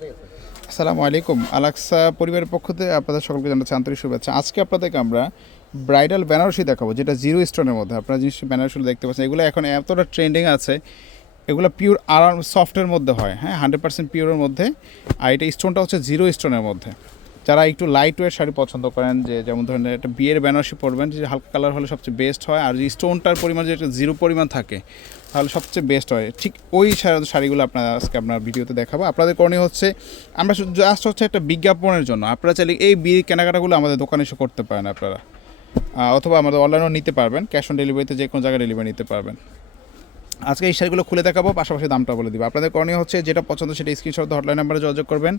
আসসালামু আলাইকুম। আলাক্সা পরিবারের পক্ষ থেকে আপনাদের সকলকে জানাচ্ছি আন্তরিক শুভেচ্ছা। আজকে আপনাদেরকে আমরা ব্রাইডাল বেনারসি দেখাবো, যেটা জিরো স্টোনের মধ্যে। আপনারা জিনিসটা বেনারসিগুলো দেখতে পাচ্ছেন, এগুলো এখন এতটা ট্রেন্ডিং আছে। এগুলো পিওর আরাম সফটের মধ্যে হয়, হ্যাঁ, 100% পিওরের মধ্যে। আর এটা স্টোনটা হচ্ছে জিরো স্টোনের মধ্যে। যারা একটু লাইট ওয়েট শাড়ি পছন্দ করেন, যে যেমন ধরেন একটা বিয়ের বেনারসি পরবেন, যে হালকা কালার হলে সবচেয়ে বেস্ট হয়। আর যে স্টোনটার পরিমাণ যে একটা জিরো পরিমাণ থাকে, তাহলে সবচেয়ে বেস্ট হয়। ঠিক ওই শাড়িগুলো আজকে আপনার ভিডিওতে দেখাবো। আপনাদের করণীয় হচ্ছে, আমরা জাস্ট হচ্ছে একটা বিজ্ঞাপনের জন্য, আপনারা চাইলে এই বিয়ের কেনাকাটাগুলো আমাদের দোকানে এসে করতে পারেন আপনারা, অথবা আমাদের অনলাইনেও নিতে পারবেন। ক্যাশ অন ডেলিভারিতে যে কোনো জায়গায় ডেলিভারি নিতে পারবেন। আজকে এই শাড়িগুলো খুলে দেখাবো, পাশাপাশি দামটা বলে দিব। আপনাদের করণীয় হচ্ছে, যেটা পছন্দ সেটা স্ক্রিনশট দিয়ে হটলাইন নাম্বারে যোগাযোগ করবেন।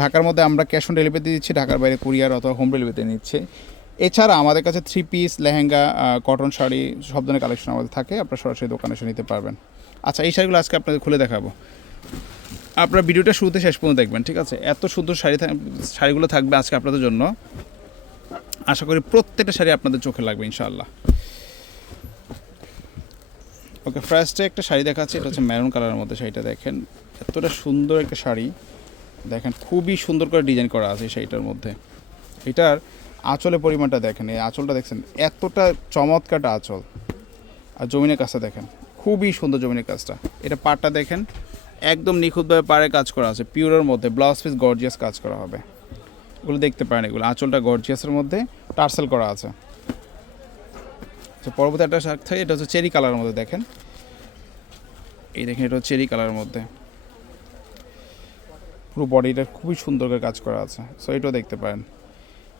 ঢাকার মধ্যে আমরা ক্যাশ অন ডেলিভারি দিচ্ছি, ঢাকার বাইরে কুরিয়ার অথবা হোম ডেলিভারিতে নিচ্ছে। এছাড়া আমাদের কাছে 3 পিস, লেহেঙ্গা, কটন শাড়ি সব ধরনের কালেকশন আমাদের থাকে, আপনারা সরাসরি দোকানে এসে নিতে পারবেন। আচ্ছা, এই শাড়িগুলো আজকে আপনাদের খুলে দেখাবো। আপনারা ভিডিওটা শুরুতে শেষ পর্যন্ত দেখবেন, ঠিক আছে? এত সুন্দর শাড়িগুলো থাকবে আজকে আপনাদের জন্য। আশা করি প্রত্যেকটা শাড়ি আপনাদের চোখে লাগবে ইনশাআল্লাহ। ওকে, ফার্স্টে একটা শাড়ি দেখাচ্ছি, এটা হচ্ছে মেরুন কালারের মধ্যে। শাড়িটা দেখেন, এতটা সুন্দর একটা শাড়ি। দেখেন, খুবই সুন্দর করে ডিজাইন করা আছে এই শাড়িটার মধ্যে। এটার আঁচলের পরিমাণটা দেখেন, এই আঁচলটা দেখছেন, এতটা চমৎকারটা আঁচল। আর জমিনের কাজটা দেখেন, খুবই সুন্দর জমিনের কাজটা। এটা পাড়টা দেখেন, একদম নিখুঁতভাবে পাড়ে কাজ করা আছে পিওরের মধ্যে। ব্লাউজ পিস গর্জিয়াস কাজ করা হবে, এগুলো দেখতে পারেন। এগুলো আঁচলটা গর্জিয়াসের মধ্যে টার্সেল করা আছে। পরবর্তী একটা শার্ট থাকে, এটা হচ্ছে চেরি কালারের মধ্যে। দেখেন, এই দেখেন, এটা হচ্ছে চেরি কালারের মধ্যে। পুরো বডিটা খুবই সুন্দর করে কাজ করা আছে। সো এটাও দেখতে পারেন।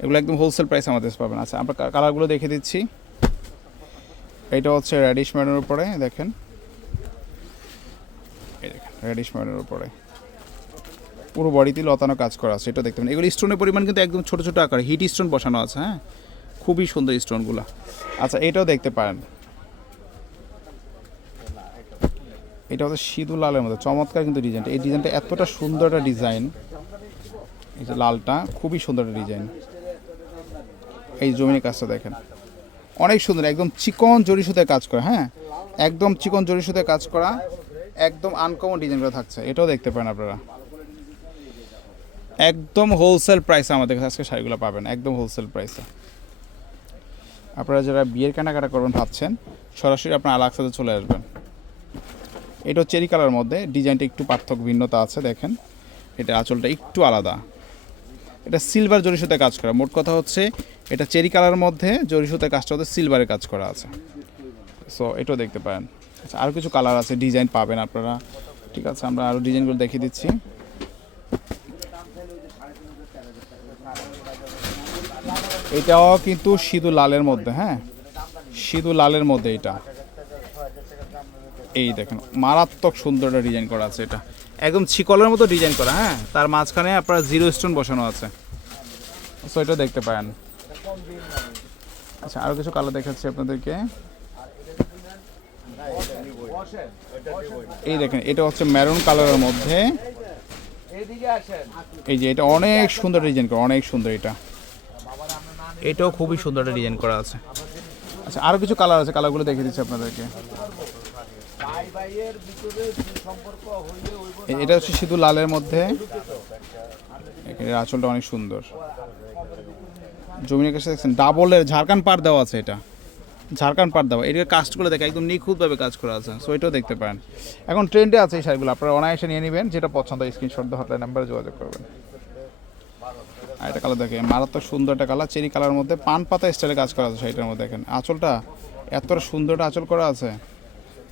এগুলো একদম হোলসেল প্রাইস আমাদের পাবেন। আচ্ছা, আমরা কালারগুলো দেখে দিচ্ছি। এটা হচ্ছে রেডিশ ম্যানের উপরে, দেখেন, এই দেখেন রেডিশ ম্যানের উপরে পুরো বডিতে লতানো কাজ করা আছে, এটা দেখতে পাবেন। এগুলো স্টোনের পরিমাণ কিন্তু একদম ছোটো ছোটো আকারে হিট স্টোন বসানো আছে, হ্যাঁ, খুবই সুন্দর স্টোনগুলো। আচ্ছা, এটাও দেখতে পারেন। এটা হচ্ছে সিঁদুর লালের মধ্যে চমৎকার কিন্তু ডিজাইনটা। এই ডিজাইনটা এতটা সুন্দর একটা ডিজাইন। এই যে লালটা খুবই সুন্দর একটা ডিজাইন। এই জমিনের কাজটা দেখেন, অনেক সুন্দর, একদম চিকন জরি সুতায় কাজ করা, হ্যাঁ, একদম চিকন জরি সুতায় কাজ করা, একদম আনকমন ডিজাইনগুলো থাকছে। এটাও দেখতে পারেন আপনারা। একদম হোলসেল প্রাইসে আমাদের কাছে আজকে শাড়িগুলো পাবেন, একদম হোলসেল প্রাইসে। আপনারা যারা বিয়ের কেনাকাটা করবেন ভাবছেন, সরাসরি আপনার আলাক্সাতে চলে আসবেন। এটা চেরি কালার মধ্যে, ডিজাইনটা একটু পার্থক্য ভিন্নতা আছে, দেখেন। এটা আঁচলটা একটু আলাদা, এটা সিলভার জরি সুতায় কাজ করা। মোট কথা হচ্ছে, এটা চেরি কালারের মধ্যে জরি সুতায় কাজটা হচ্ছে সিলভারে কাজ করা আছে। সো এটাও দেখতে পারেন। আচ্ছা, আরও কিছু কালার আছে, ডিজাইন পাবেন আপনারা, ঠিক আছে? আমরা আরও ডিজাইনগুলো দেখিয়ে দিচ্ছি। এটাও কিন্তু সিঁদুর লালের মধ্যে, হ্যাঁ, সিঁদুর লালের মধ্যে। এটা এই দেখেন, মারাত্মক সুন্দর একটা ডিজাইন করা আছে। এটা একদম ছিকলের মতো ডিজাইন করা, হ্যাঁ, তার মাঝখানে আপনার জিরো স্টোন বসানো আছে। সো এটা দেখতে পারেন। আচ্ছা, আরও কিছু কালার দেখাচ্ছি আপনাদেরকে। এই দেখেন, এটা হচ্ছে মেরুন কালারের মধ্যে। এই যে, এটা অনেক সুন্দর ডিজাইন করা, অনেক সুন্দর। এটাও খুবই সুন্দর একটা ডিজাইন করা আছে। আচ্ছা, আরও কিছু কালার আছে, কালারগুলো দেখে দিচ্ছি আপনাদেরকে। এটা হচ্ছে শুধু লালের মধ্যে, এখানে আঁচলটা অনেক সুন্দর। জমিনের কাছে দেখছেন, ডাবলের ঝাড়খান পাড় দেওয়া আছে। এটা ঝাড়খান পাড় দেওয়া, এটার কাজগুলো দেখে একদম নিখুঁতভাবে কাজ করা আছে। সো এটাও দেখতে পারেন। এখন ট্রেন্ডে আছে এই শাড়িগুলো, আপনারা অনায়াসে নিয়ে নেবেন। যেটা পছন্দ স্ক্রিনশট দিয়ে হটলাইন নাম্বারে যোগাযোগ করবেন। আর এটা কালার দেখেন, মারাত্মক সুন্দর একটা কালার, চেরি কালার মধ্যে পান পাতা স্টাইলে কাজ করা আছে শাড়িটার মধ্যে। দেখেন আঁচলটা এতটা সুন্দর আঁচল করা আছে।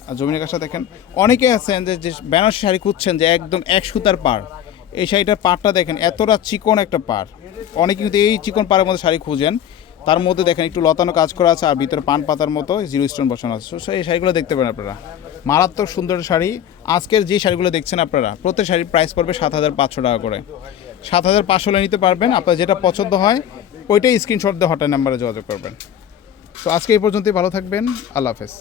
আর জমিনের কাজটা দেখেন। অনেকে আছেন যে বেনারসি শাড়ি খুঁজছেন যে একদম এক সুতার পাড়, এই শাড়িটার পাড়টা দেখেন, এতটা চিকন একটা পাড়। অনেকে কিন্তু এই চিকন পাড়ের মধ্যে শাড়ি খুঁজেন, তার মধ্যে দেখেন একটু লতানো কাজ করা আছে, আর ভিতরে পান পাতার মতো জিরো স্টোন বসানো আছে। সো এই শাড়িগুলো দেখতে পারেন আপনারা, মারাত্মক সুন্দর শাড়ি। আজকের যে শাড়িগুলো দেখছেন আপনারা, প্রত্যেক শাড়ির প্রাইস পড়বে 7,500 টাকা করে। 7,500 নিতে পারবেন। আপনার যেটা পছন্দ হয় ওইটাই স্ক্রিনশট দিয়ে হটলাইন নাম্বারে যোগাযোগ করবেন। তো আজকে এই পর্যন্তই, ভালো থাকবেন, আল্লাহ হাফেজ।